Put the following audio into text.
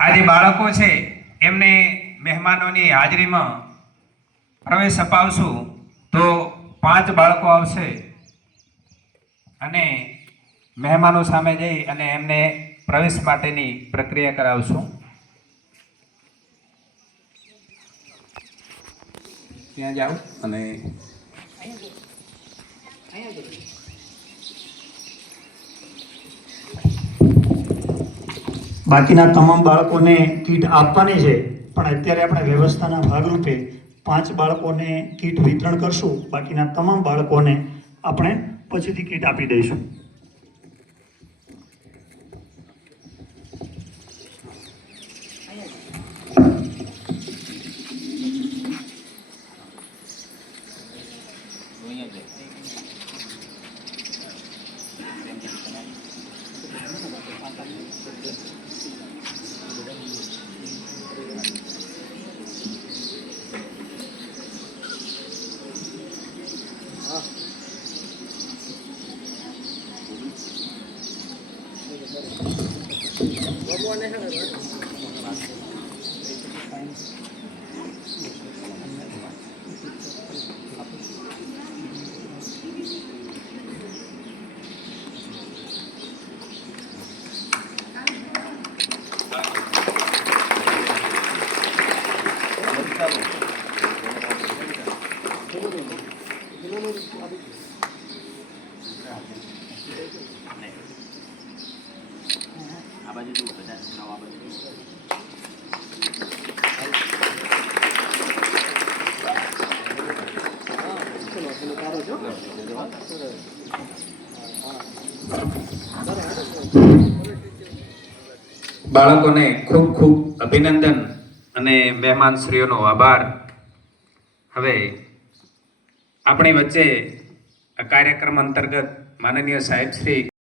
આજે બાળકો છે એમને મહેમાનોની હાજરીમાં પ્રવેશ અપાવશું તો 5 બાળકો આવશે અને મહેમાનો સામે જઈ અને એમને પ્રવેશ માટેની પ્રક્રિયા કરાવશું। ત્યાં જાઓ અને બાકીના તમામ બાળકોને કીટ આપવાની છે, પણ અત્યારે આપણે વ્યવસ્થાના ભાગરૂપે 5 બાળકોને કીટ વિતરણ કરશું। બાકીના તમામ બાળકોને આપણે પછીથી કીટ આપી દઈશું। બાળકોને ખૂબ ખૂબ અભિનંદન અને મહેમાનશ્રીઓનો આભાર। હવે આપણી વચ્ચે આ કાર્યક્રમ અંતર્ગત માનનીય સાહેબ શ્રી